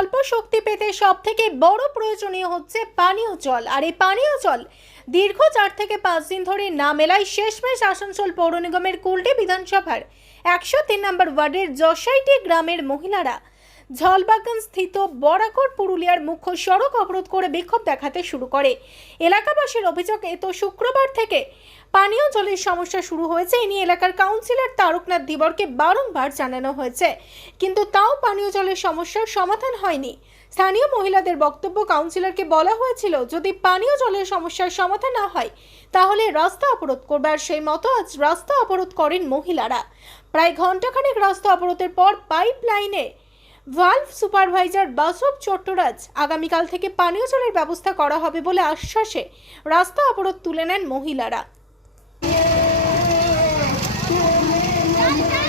স্বল্প শক্তি পেতে সব থেকে বড় প্রয়োজনীয় হচ্ছে পানীয় জল। আর এই পানীয় জল দীর্ঘ চার থেকে পাঁচ দিন ধরে না মেলায় শেষমেশ আসানসোল পৌর নিগমের কুলটি বিধানসভার একশো তিন নম্বর ওয়ার্ডের যশাইটি গ্রামের মহিলারা ঝলবাগান স্থিত বরাকর পুরুলিয়ার মুখ্য সড়ক অবরোধ করে বিক্ষোভ দেখাতে শুরু করে। এলাকাবাসীর অভিযোগ, এ তো শুক্রবার থেকে পানীয় জলের সমস্যা শুরু হয়েছে, এ নিয়ে এলাকার কাউন্সিলর তারকনাথ দিবরকে বারংবার জানানো হয়েছে। কিন্তু তাও পানীয় জলের সমস্যার সমাধান হয়নি। স্থানীয় মহিলাদের বক্তব্য কাউন্সিলরকে বলা হয়েছিল, যদি পানীয় জলের সমস্যার সমাধান না হয়, তাহলে রাস্তা অবরোধ করবে। আর সেই মতো আজ রাস্তা অবরোধ করেন মহিলারা। প্রায় ঘন্টাখানেক রাস্তা অবরোধের পর পাইপ লাইনে ভালভ সুপারভাইজার বাসব চট্টরাজ, আগামীকাল থেকে পানীয় জলের ব্যবস্থা করা হবে বলে আশ্বাসে রাস্তা অবরোধ তুলে নেন মহিলারা। কাল থেকে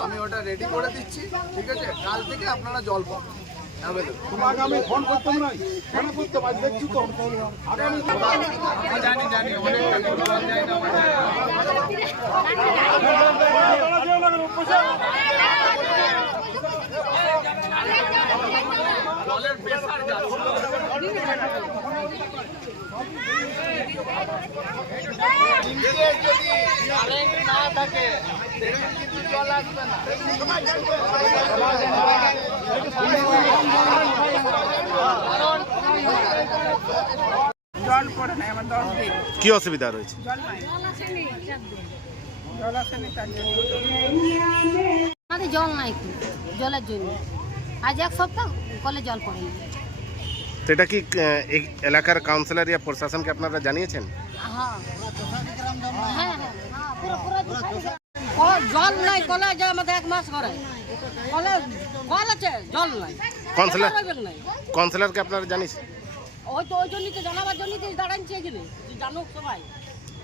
আমি ওটা রেডি করে দিচ্ছি ঠিক আছে? কাল থেকে আপনারা জল পাবেন। তোমাকে আমি ফোন করতাম না। কেন করতাম আজ দেখছি তো। জানি জানি অনেক। জলের কি অসুবিধা রয়েছে? আমাদের জল নাই জলের জন্য। আজ এক সপ্তাহ কলে জল পড়েনি। তো এটা কি এই এলাকার কাউন্সিলর ইয়া প্রশাসনকে আপনারা জানিয়েছেন? হ্যাঁ হ্যাঁ হ্যাঁ জল নাই কলে যে আমাদের এক মাস করে কলে কল আছে জল নাই। কাউন্সিলর কাউন্সিলরকে আপনারা জানিয়েছেন ওই তো ওই জন্যই তো জানাবার জন্যই তো দাঁড়াচ্ছি এখানে। জানুক সবাই।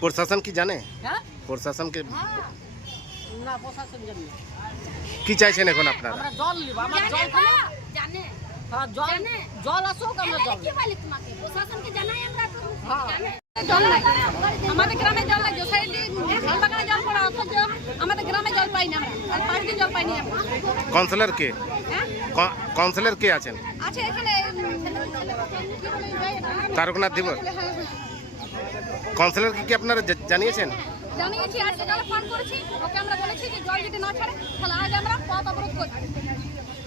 প্রশাসন কি জানে? হ্যাঁ? প্রশাসনকে না প্রশাসন জানি। কি চাইছেন এখন আপনারা? জল নিব আমার জল হ্যাঁ জল জল আসুক আমরা জল কি বলে তোমাকে? প্রশাসনকে জানাই আমরা তো হ্যাঁ। জল নাই আমাদের গ্রামে জল নাই সোসাইটি শালবাগানে জল পড়া অথচ আমাদের গ্রামে জল পাই না আমরা। আর পানিতে জল পাইনি আমরা। কাউন্সিলর কে? হ্যাঁ? কাউন্সিলর কে আছেন? আছে এখানে? তারকনাথ দিবস। হ্যাঁ, হ্যাঁ। কাউন্সিলরকে কি আপনারা জানিয়েছেন? জানিয়েছি সকালে ফোন করেছি ওকে আমরা বলেছি যে জল যদি না ছাড়ে তাহলে আজ আমরা পথ অবরোধ করব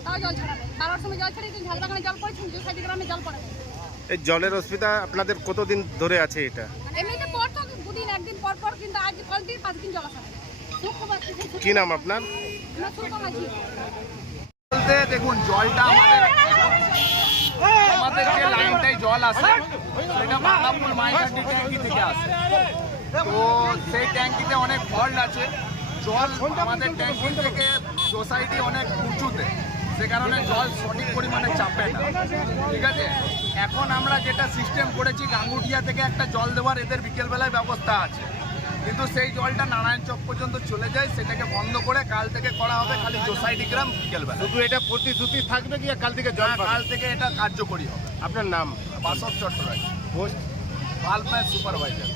তাও জল ছাড়াবে বারোর সময় জল ছাড়ি ঝালবাগানে জল পড়েছি সোসাইটি গ্রামে জল পড়ে এই জলের অসুবিধা আপনাদের কতদিন ধরে আছে এটা এমনিতে পড়তো দুদিন একদিন পর পর কিন্তু আজ কয়েকদিন পাঁচ দিন জল আসে না। শুক্রবার থেকে কি নাম আপনার বলতে দেখুন জলটা আমাদের আমাদের যে লাইনটাই জল আসে সেটা বাঙ্গাপুর মাইনাটি ট্যাঙ্কি থেকে আসে তো সেই ট্যাঙ্কিতে অনেক ফল্ট আছে জল আমাদের ট্যাঙ্কি থেকে সোসাইটি অনেক উঁচুতে সে কারণে জল সঠিক পরিমাণে চাপে না। ঠিক আছে? এখন আমরা যেটা সিস্টেম করেছি গাঙ্গুটিয়া থেকে একটা জল দেওয়ার এদের বিকেলবেলায় ব্যবস্থা আছে। কিন্তু সেই জলটা নারায়ণ চক পর্যন্ত চলে যায় সেটাকে বন্ধ করে কাল থেকে করা হবে খালি জোসাইডি গ্রাম বিকেলবেলা। শুধু এটা প্রতিশ্রুতি থাকবে কি কাল থেকে জল কাল থেকে এটা কার্যকরী হবে। আপনার নাম? Basab Chattaraj post? Bulb supervisor.